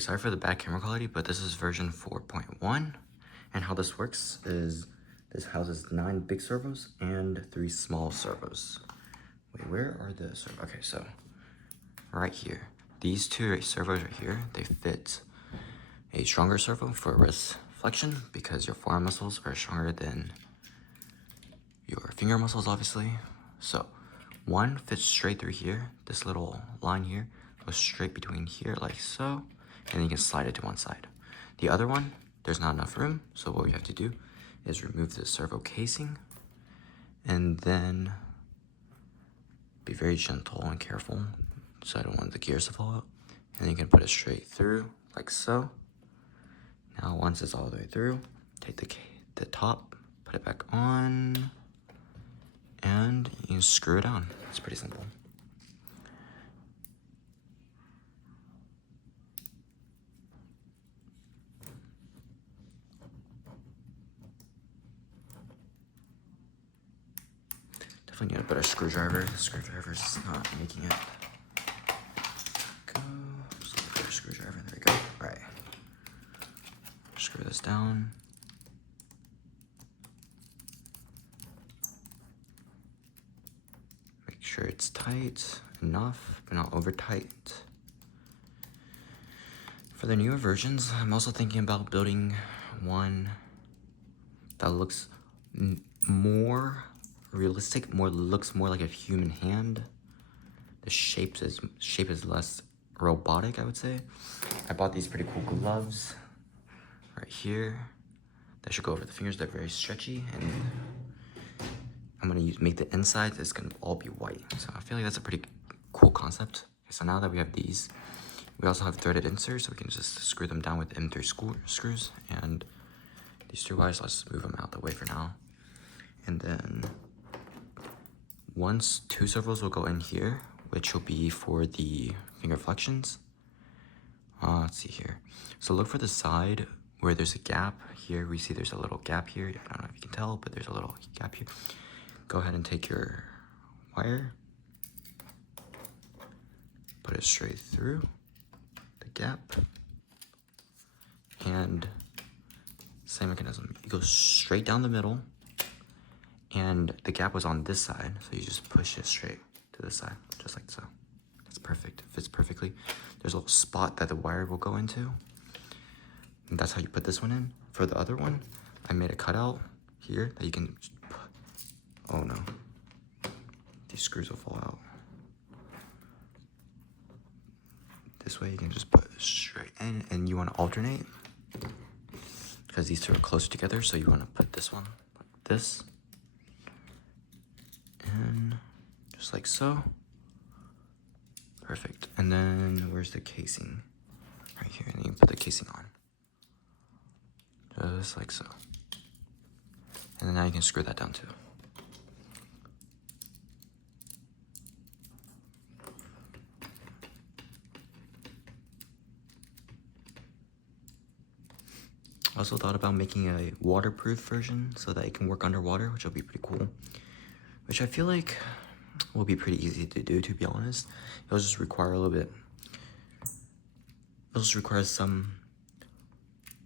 Okay, sorry for the bad camera quality, but this is version 4.1. And how this works is this houses 9 big servos and 3 small servos. Wait, where are the servos? Okay, so right here. These 2 servos right here, they fit a stronger servo for wrist flexion because your forearm muscles are stronger than your finger muscles, obviously. So one fits straight through here. This little line here goes straight between here like so, and then you can slide it to one side. The other one, there's not enough room, so what we have to do is remove the servo casing and then be very gentle and careful so I don't want the gears to fall out. And then you can put it straight through like so. Now once it's all the way through, take the top, put it back on, and you can screw it on. It's pretty simple. Definitely need a better screwdriver. The screwdriver's not making it. Go. Just a better screwdriver. There we go. All right. Screw this down. Make sure it's tight enough, but not over tight. For the newer versions, I'm also thinking about building one that looks more realistic, looks more like a human hand. The shape is less robotic, I would say. I bought these pretty cool gloves right here that should go over the fingers. They're very stretchy, and I'm gonna make the insides, it's gonna all be white. So I feel like that's a pretty cool concept. Okay, so now that we have these, we also have threaded inserts, so we can just screw them down with M3 screws. And these 2 wires, let's move them out the way for now. And then once 2 servos will go in here, which will be for the finger flexions. Let's see here. So look for the side where there's a gap. Here we see there's a little gap here. I don't know if you can tell, but there's a little gap here. Go ahead and take your wire, put it straight through the gap, and same mechanism. You go straight down the middle, and the gap was on this side, so you just push it straight to the side, just like so. That's perfect, fits perfectly. There's a little spot that the wire will go into, and that's how you put this one in. For the other one, I made a cutout here that you can put. Oh no, these screws will fall out. This way you can just put it straight in, and you want to alternate because these 2 are close together, so you want to put this one like this, and just like so. Perfect. And then where's the casing? Right here, and then you put the casing on. Just like so. And then now you can screw that down too. I also thought about making a waterproof version so that it can work underwater, which will be pretty cool. Which I feel like will be pretty easy to do, to be honest. It'll just require a little bit. It'll just require some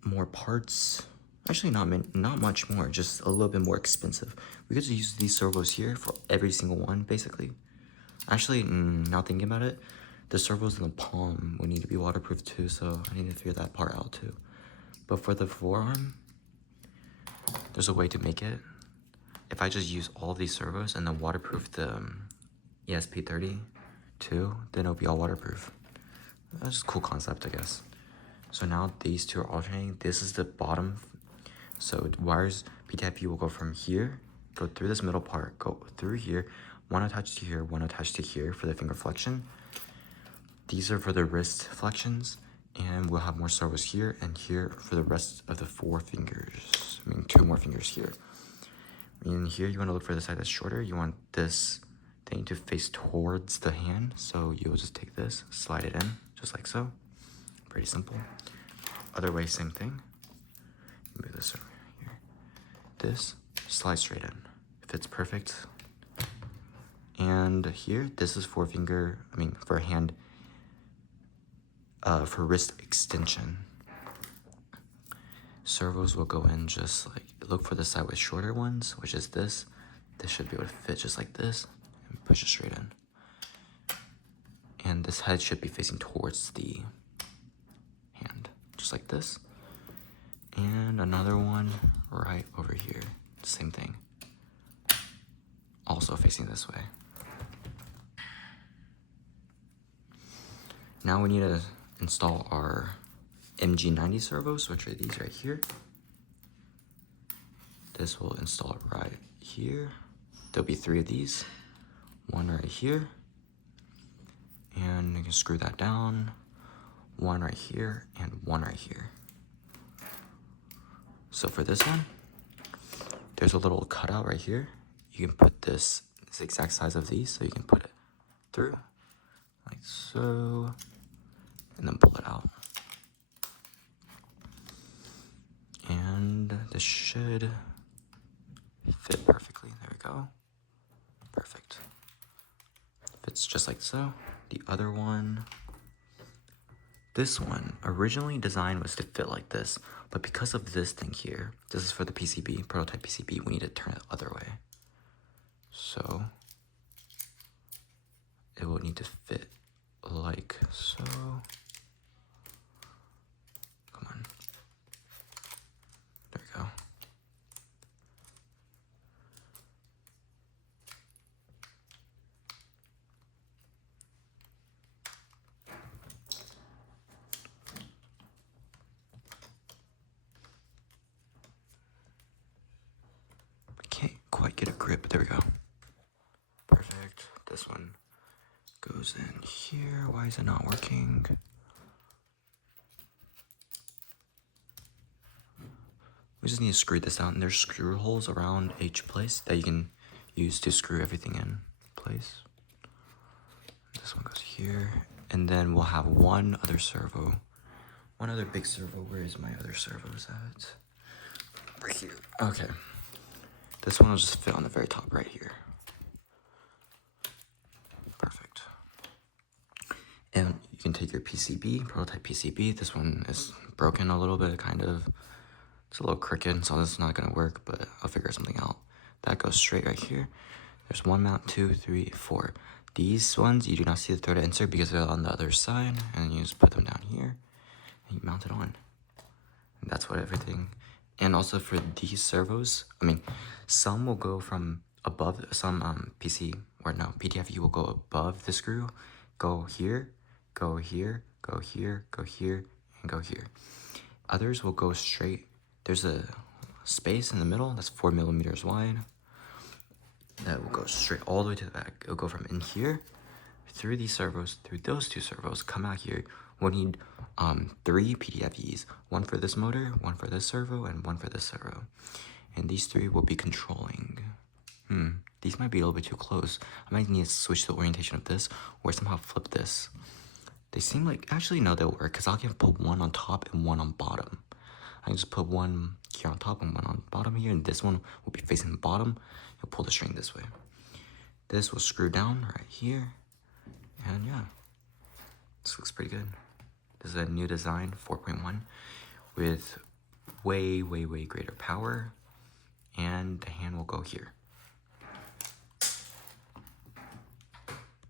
more parts. Actually, not much more, just a little bit more expensive. We could use these servos here for every single one, basically. Actually, now thinking about it, the servos in the palm will need to be waterproof too, so I need to figure that part out too. But for the forearm, there's a way to make it. If I just use all of these servos and then waterproof the ESP30 too, then it'll be all waterproof. That's just a cool concept, I guess. So now these 2 are alternating. This is the bottom. So wires, PTFE will go from here, go through this middle part, go through here, one attached to here, one attached to here for the finger flexion. These are for the wrist flexions, and we'll have more servos here and here for the rest of the 4 fingers. I mean, 2 more fingers here. In here, you want to look for the side that's shorter. You want this thing to face towards the hand. So you'll just take this, slide it in, just like so. Pretty simple. Other way, same thing. Move this over here. This, slide straight in. It fits perfect. And here, this is for hand for wrist extension. Servos will go in just like, look for the side with shorter ones, which is this. This should be able to fit just like this and push it straight in. And this head should be facing towards the hand, just like this. And another one right over here, same thing. Also facing this way. Now we need to install our MG90 servos, which are these right here. This will install right here. There'll be 3 of these. One right here. And you can screw that down. One right here and one right here. So for this one, there's a little cutout right here. You can put this, it's the exact size of these, so you can put it through, like so, and then pull it out. And this should fit perfectly. There we go. Perfect. Fits just like so. The other one, this one originally designed was to fit like this, but because of this thing here, this is for the PCB, prototype PCB, we need to turn it the other way. So it will need to fit like so. Come on. There we go. Can't quite get a grip. There we go. Perfect. This one goes in here. Why is it not working? We just need to screw this out, and there's screw holes around each place that you can use to screw everything in place. This one goes here, and then we'll have one other servo. One other big servo. Where is my other servos at? Right here. Okay. This one will just fit on the very top right here. Perfect. And you can take your PCB, prototype PCB. This one is broken a little bit, kind of. It's a little crooked, so this is not gonna work, but I'll figure something out. That goes straight right here. There's one mount, 2, 3, 4. These ones, you do not see the thread insert because they're on the other side, and you just put them down here, and you mount it on. And that's what everything. And also for these servos, I mean, some will go from above, some PTFE will go above the screw, go here, go here, go here, go here, and go here. Others will go straight. There's a space in the middle that's 4 millimeters wide. That will go straight all the way to the back. It'll go from in here, through these servos, through those 2 servos, come out here. We'll need 3 PTFEs, one for this motor, one for this servo, and one for this servo. And these 3 will be controlling. These might be a little bit too close. I might need to switch the orientation of this, or somehow flip this. They seem like, actually no, they'll work, because I can put one on top and one on bottom. I can just put one here on top and one on bottom here, and this one will be facing the bottom. You'll pull the string this way. This will screw down right here, and yeah, this looks pretty good. This is a new design, 4.1, with way, way, way greater power, and the hand will go here.